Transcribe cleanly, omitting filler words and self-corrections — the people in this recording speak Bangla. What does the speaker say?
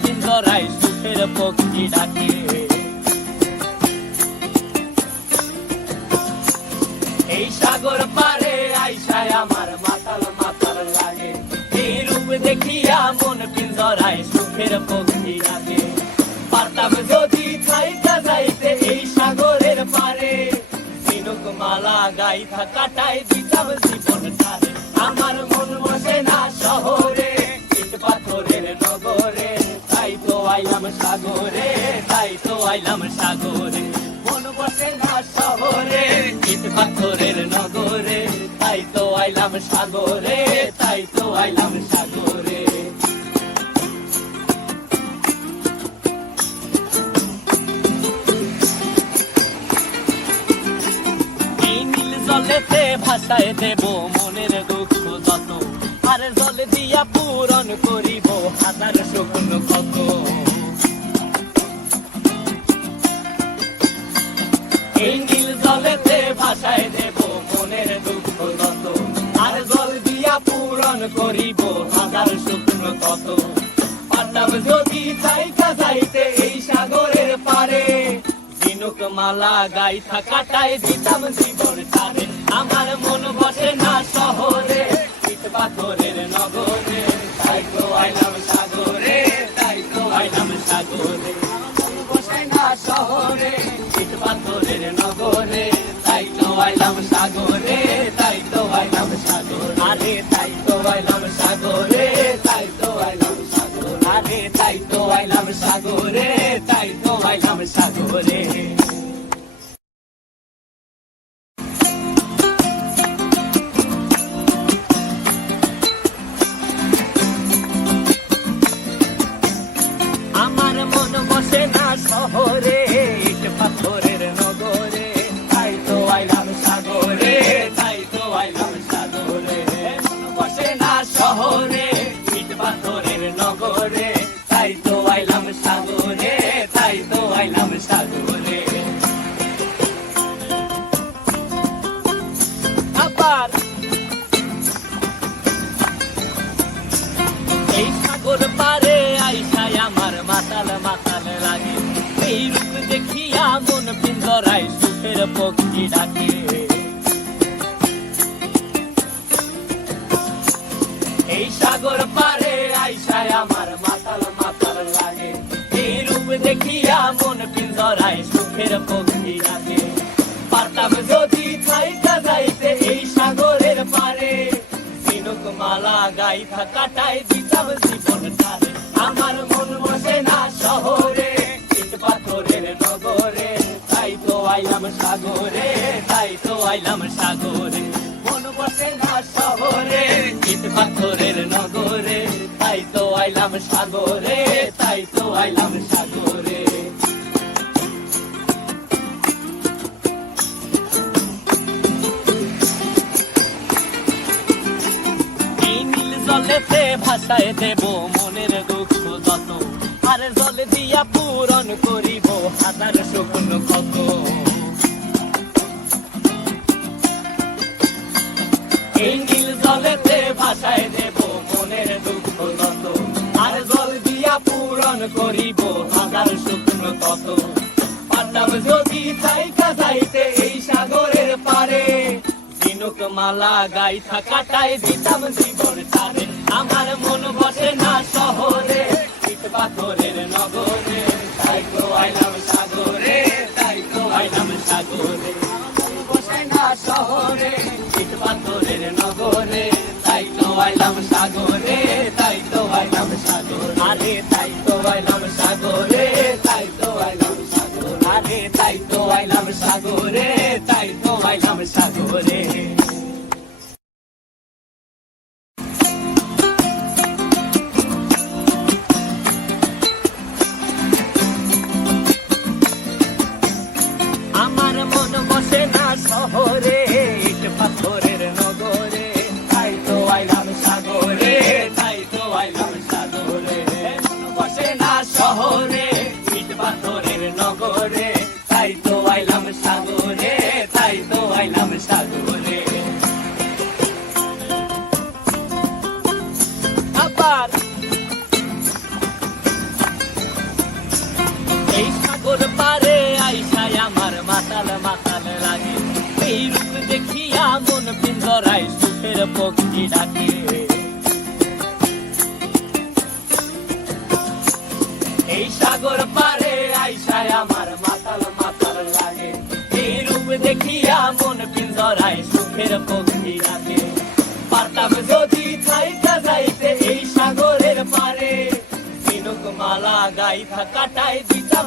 পিঞ্জরায় সুখের পক্ষী ডাকে। এই সাগর পারে আইসায় আমার মাতাল মাতাল লাগে, এই রূপ দেখিয়া মন পিঞ্জরায় সুখের পক্ষী ডাকে। পারতাম যদি থাইকা যাইতে এই সাগরের পারে, ঝিনুক মালা গাইথা কাটাই দিতাম জীবনটারে। আমার মন বসে না শহরে, ইট পাথরের নগরে, তাই তো আইলাম সাগরে, তাই তো আইলাম সাগরে। মন বসে না শহরে, ইট পাথরের নগরে, তাই তো আইলাম সাগরে, তাই তো আইলাম সাগরে। জলেতে ভাসায় দেব মনের দুঃখ যত, আর জলে দিয়া পূরণ করিব হাজার স্বপ্ন কত। এই নীল জলেতে ভাসায় দেব মনের দুঃখ যত, আর জল দিয়া পূরণ করিব হাজার স্বপ্ন কত। পারতাম যদি থাইকা যাইতে এই সাগরের পারে, ঝিনুক মালা গাইথা কাটাই দিতাম জীবনটারে। আমার মন বসে না শহরে, ইট পাথরের নগরে, তাই তো আইলাম সাগরে, তাই তো আইলাম সাগরে। মন বসে না শহরে, ইট পাথরের নগরে, তাই তো আইলাম সাগরে, তাই তো আইলাম সাগরে। আরে তাই তো আইলাম সাগরে, তাই তো আইলাম সাগরে। আরে তাই তো আইলাম সাগরে, তাই তো আইলাম সাগরে। আমার মন বসে না শহরে, ইট পাথরের নগরে, তাই তো আইলাম সাগরে, তাই তো আইলাম সাগরে। মন বসে না শহরে, ইট পাথরের নগরে, তাই তো আইলাম সাগরে, তাই তো আইলাম সাগরে। আবার এই সাগর পারে আইসায় আমার মাতাল মাতাল লাগে, এই রূপ দেখিয়া মন পিঞ্জরায় সুখের পক্ষী ডাকে। এই সাগর পারে আইসায় আমার মাতাল মাতাল লাগে, এই রূপ দেখিয়া মন পিঞ্জরায় সুখের পক্ষী ডাকে। পারতাম যদি থাইকা যাইতে এই সাগরের পারে, ঝিনুক মালা গাইথা কাটাই দিতাম জীবনটারে। আমার মন বসে না শহরে, ইট পাথরের নগরে, তাই তো আইলাম সাগরে, তাই তো আইলাম সাগরে। মন বসে না শহরে, ইট পাথরের নগরে, তাই তো আইলাম সাগরে, তাই তো আইলাম সাগরে। জলেতে ভাসায় দেব মনের দুঃখ যত, আর জল দিয়া পূরণ করিব হাজার স্বপ্ন কত। এই নীল জলেতে ভাসায় দেব মনের দুঃখ যত, আর জল দিয়া পূরণ করিব হাজার স্বপ্ন কত। পারতাম যদি থাইকা যাইতে এই সাগরের পারে, ঝিনুক মালা গাইথা কাটাই দিতাম জীবনটারে। আমার মন বসে না শহরে, ইট পাথরের নগরে, তাই তো আইলাম সাগরে, তাই তো আইলাম সাগরে। মন বসে না শহরে, ইট পাথরের নগরে, তাই তো আইলাম সাগরে, তাই তো আইলাম সাগরে। আরে তাই তো আইলাম সাগরে, তাই তো আইলাম সাগরে। আরে তাই তো আইলাম সাগরে, তাই তো আইলাম সাগরে। আমার মন বসে না শহরে, ইট পাথরের নগরে, তাই তো আইলাম সাগরে, তাই তো আইলাম সাগরে। মন বসে না শহরে, ইট পাথরের নগরে, তাই তো আইলাম সাগরে, তাই তো আইলাম সাগরে। আবার পিঞ্জরায় সুখের পক্ষী ডাকে। এই সাগর পারে আইসায় আমার মাতাল মাতাল লাগে, এই রূপ দেখিয়া মন পিঞ্জরায় সুখের পক্ষী ডাকে। পারতাম যদি থাইকা যাইতে এই সাগরের পারে, ঝিনুক মালা গাইথা কাটাই দিতাম।